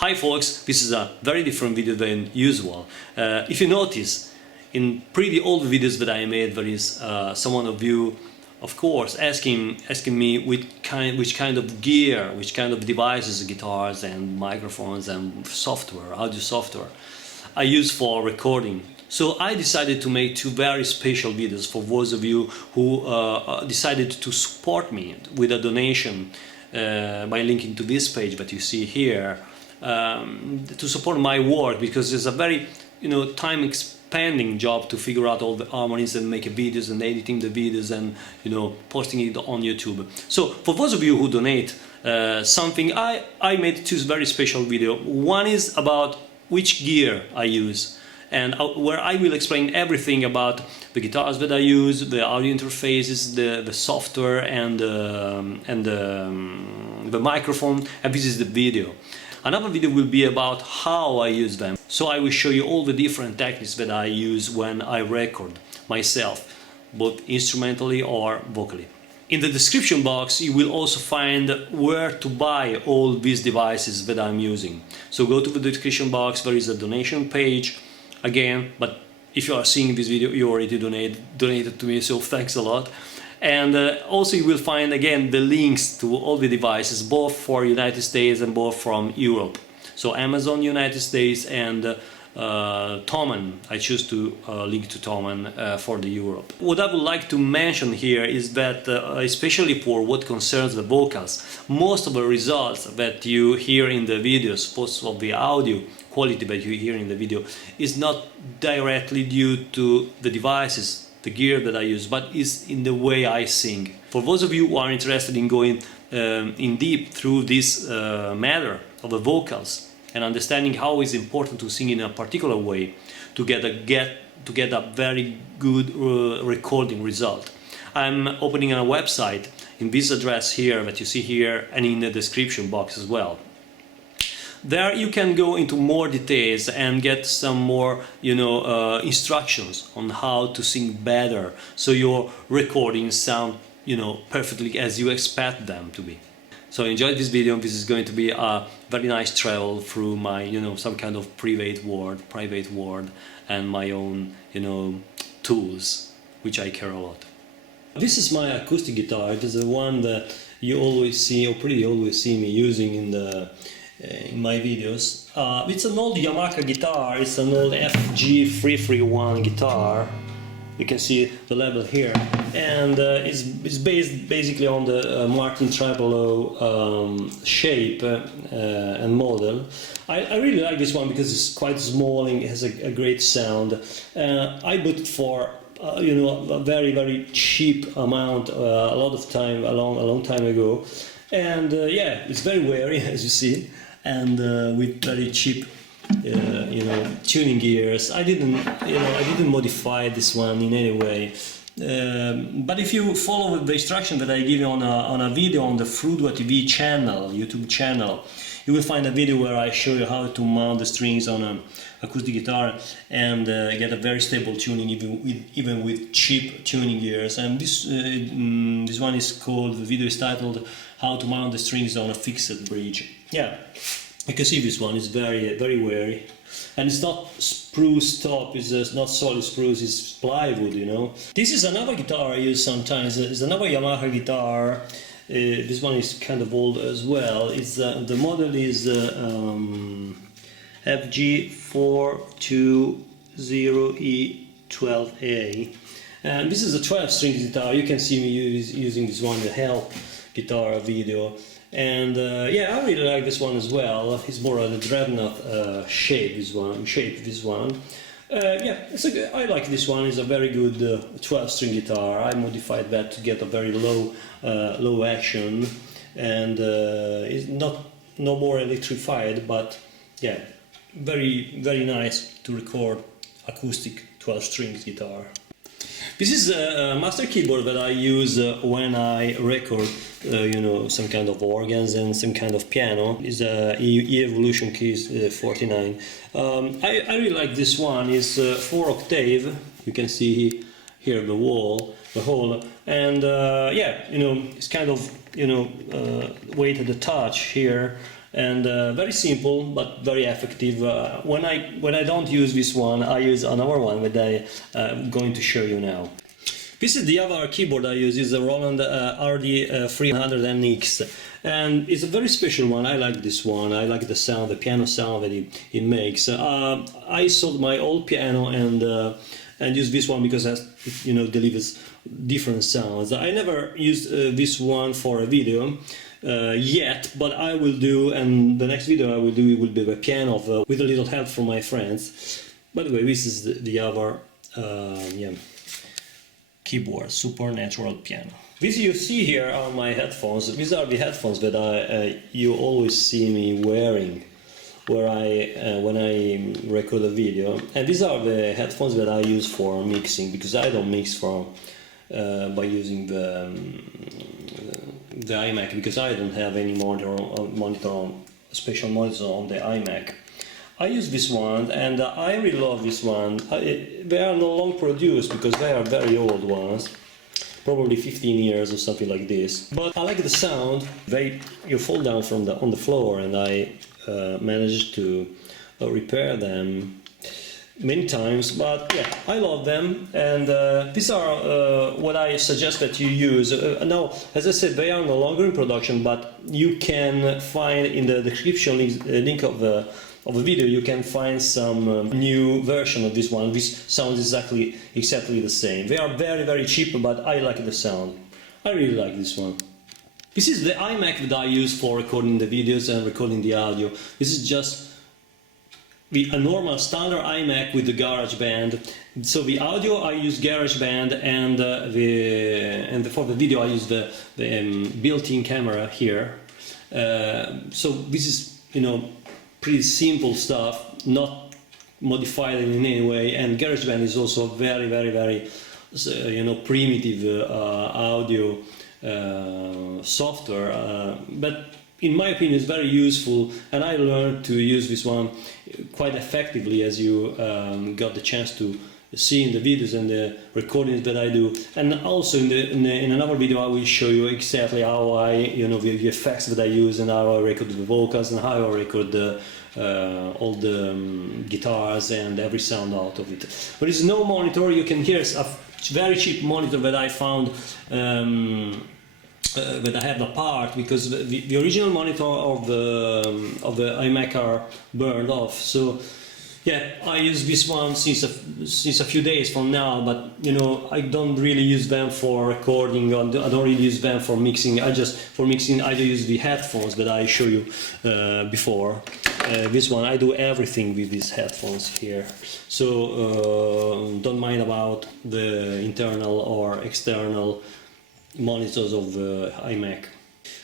Hi folks, this is a very different video than usual. If you notice, in pretty old videos that I made, there is someone of you, of course, asking me which kind of gear, which kind of devices, guitars and microphones and software, audio software I use for recording. So I decided to make two very special videos for those of you who decided to support me with a donation by linking to this page that you see here, to support my work, because it's a very time expanding job to figure out all the harmonies and make videos and editing the videos and posting it on YouTube. So for those of you who donate something, I made two very special videos. One is about which gear I use, and where I will explain everything about the guitars that I use, the audio interfaces, the software and the microphone, and this is the video. Another video will be about how I use them. So I will show you all the different techniques that I use when I record myself, both instrumentally or vocally. In the description box you will also find where to buy all these devices that I'm using. So go to the description box, there is a donation page again, but if you are seeing this video you already donated to me, so thanks a lot. And also you will find again the links to all the devices, both for United States and both from Europe. So Amazon United States and Thomann. I choose to link to Thomann for the Europe. What I would like to mention here is that especially for what concerns the vocals, most of the results that you hear in the videos, most of the audio quality that you hear in the video, is not directly due to the devices, the gear that I use, but is in the way I sing. For those of you who are interested in going in deep through this matter of the vocals and understanding how it's important to sing in a particular way to get a very good recording result, I'm opening a website in this address here that you see here and in the description box as well. There you can go into more details and get some more instructions on how to sing better, so your recordings sound perfectly as you expect them to be. So enjoy this video. This is going to be a very nice travel through my some kind of private world and my own tools which I care a lot. This is my acoustic guitar. It is the one that you always see, or pretty always see me using in my videos. It's an old Yamaha guitar. It's an old FG331 guitar. You can see the level here, and it's based basically on the Martin Tripolo shape and model. I really like this one because it's quite small and it has a great sound. I bought it for a very cheap amount a long time ago, and yeah, it's very wary as you see, and with very cheap tuning gears. I didn't modify this one in any way, but if you follow the instruction that I give you on a video on the Fruudua TV channel, YouTube channel, you will find a video where I show you how to mount the strings on an acoustic guitar and get a very stable tuning even with cheap tuning gears. And this one is called, the video is titled "How to Mount the Strings on a Fixed Bridge." Yeah. You can see this one is very wary, and it's not spruce top, it's not solid spruce, it's plywood, This is another guitar I use sometimes. It's another Yamaha guitar. This one is kind of old as well. It's the model is FG420E12A, and this is a 12-string guitar. You can see me using this one in the Help guitar video. And yeah, I really like this one as well. It's more of the dreadnought shape. This one. Yeah, I like this one. It's a very good 12-string guitar. I modified that to get a very low action, and it's no more electrified, but yeah, very nice to record acoustic 12-string guitar. This is a master keyboard that I use when I record, some kind of organs and some kind of piano. It's a E-Evolution Keys 49. I really like this one. It's 4-octave. You can see here the hole, and yeah, it's kind of weighted a touch here, and very simple but very effective. When I don't use this one, I use another one that I'm going to show you now. This is the other keyboard I use. It's a Roland RD300NX, and it's a very special one. I like this one. I like the sound, the piano sound that it makes. I sold my old piano and use this one because it delivers different sounds. I never used this one for a video yet, but I will do, and the next video I will do will be a piano with a little help from my friends. By the way, this is the other keyboard, Supernatural Piano. This you see here are my headphones. These are the headphones that you always see me wearing when I record a video, and these are the headphones that I use for mixing, because I don't mix by using the iMac, because I don't have any special monitor on the iMac. I use this one, and I really love this one. They are no longer produced because they are very old ones, probably 15 years or something like this. But I like the sound. You fall down on the floor, and I managed to repair them many times. But yeah, I love them, and these are what I suggest that you use. Now, as I said, they are no longer in production, but you can find in the description link of the video, you can find some new version of this one. This sounds exactly the same. They are very, very cheap, but I like the sound. I really like this one. This is the iMac that I use for recording the videos and recording the audio. This is just a normal standard iMac with the GarageBand. So the audio I use GarageBand, and for the video I use the built-in camera here. So this is pretty simple stuff, not modified in any way, and GarageBand is also very, very, very primitive audio software, but in my opinion it's very useful, and I learned to use this one quite effectively, as you got the chance to see in the videos and the recordings that I do. And also in another video I will show you exactly how the effects that I use, and how I record the vocals, and how I record all the guitars and every sound out of it. There is no monitor. You can hear a very cheap monitor that I found that I have apart, because the original monitor of the iMac are burned off. So yeah, I use this one since a few days from now, but I don't really use them for recording. I don't really use them for mixing. For mixing I use the headphones that I show you before. This one I do everything with these headphones here. So don't mind about the internal or external monitors of the iMac.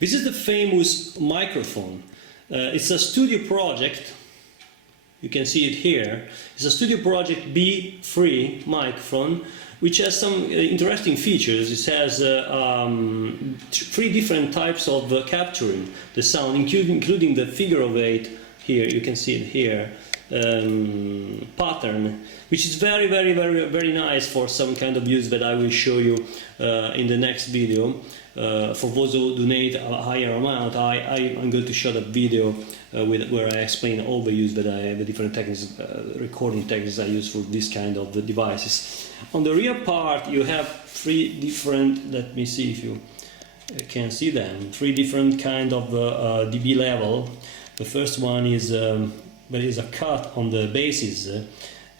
This is the famous microphone. It's a Studio Project. You can see it here. It's a Studio Project B3 microphone, which has some interesting features. It has 3 different types of capturing the sound, including the figure of 8 here. You can see it here. Pattern, which is very, very, very, very nice for some kind of use that I will show you in the next video. For those who donate a higher amount, I'm going to show that video where I explain all the use that the different techniques, recording techniques I use for this kind of devices. On the rear part you have 3 different, let me see if you can see them, 3 different kind of dB level. The first one is there is a cut on the basses,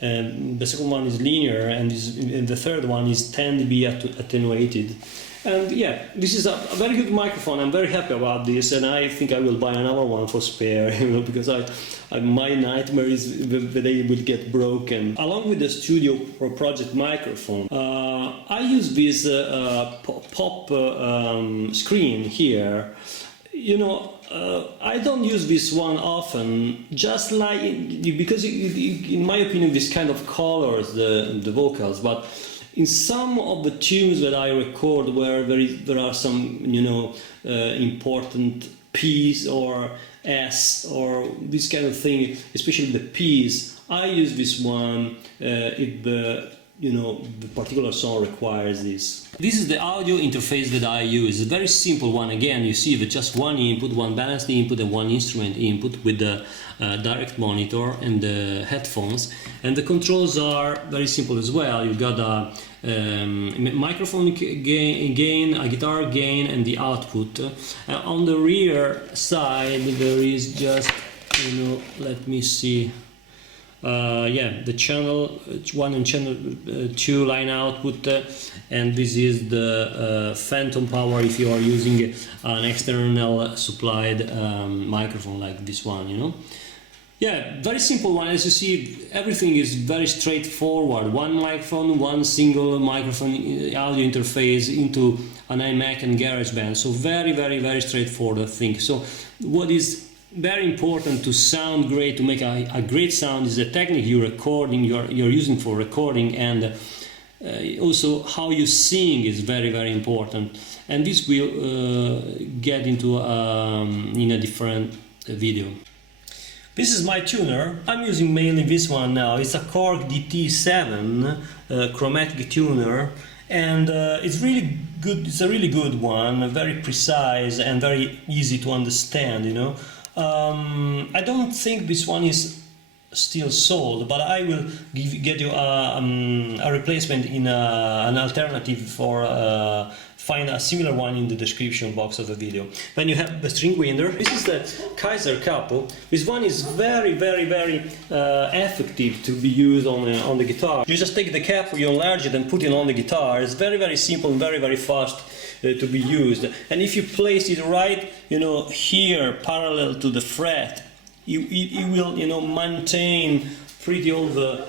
and the second one is linear, and the third one is 10 dB attenuated. And yeah, this is a very good microphone. I'm very happy about this, and I think I will buy another one for spare, because my nightmare is that they will get broken. Along with the Studio Project microphone, I use this pop screen here. I don't use this one often, just like because in my opinion this kind of colors the vocals, but in some of the tunes that I record where there are some important P's or S or this kind of thing, especially the P's, I use this one. the particular song requires this. This is the audio interface that I use. It's a very simple one. Again, you see with just one input, one balanced input and one instrument input with the direct monitor and the headphones. And the controls are very simple as well. You've got a microphone gain, a guitar gain, and the output. On the rear side there is just, let me see. The channel 1 and channel 2 line output, and this is the phantom power if you are using an external supplied microphone like this one, very simple one. As you see, everything is very straightforward. One microphone, one single microphone audio interface into an iMac and GarageBand, so very, very, very straightforward, I think. So what is very important to sound great, to make a great sound, is the technique you're using for recording, and also how you sing is very, very important. And this will get into in a different video. This is my tuner. I'm using mainly this one now. It's a Korg DT7 chromatic tuner, and it's really good. It's a really good one, very precise and very easy to understand. I don't think this one is still sold, but I will get you a replacement in an alternative for find a similar one in the description box of the video. Then you have the string winder. This is the Kaiser Capo. This one is very, very, very effective to be used on the guitar. You just take the cap, you enlarge it and put it on the guitar. It's very, very simple and very, very fast to be used. And if you place it right, here parallel to the fret, it will, maintain pretty all the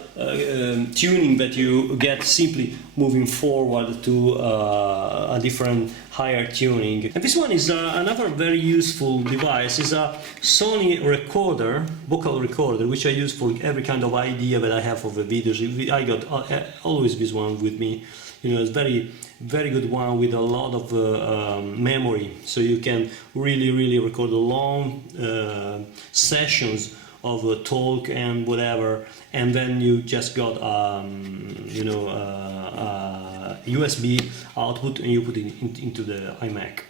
tuning that you get simply moving forward to a different higher tuning. And this one is another very useful device. It's a Sony recorder, vocal recorder, which I use for every kind of idea that I have for the videos. I got always this one with me. It's very, very good one with a lot of memory, so you can really, really record long sessions of talk and whatever, and then you just got USB output and you put it into the iMac.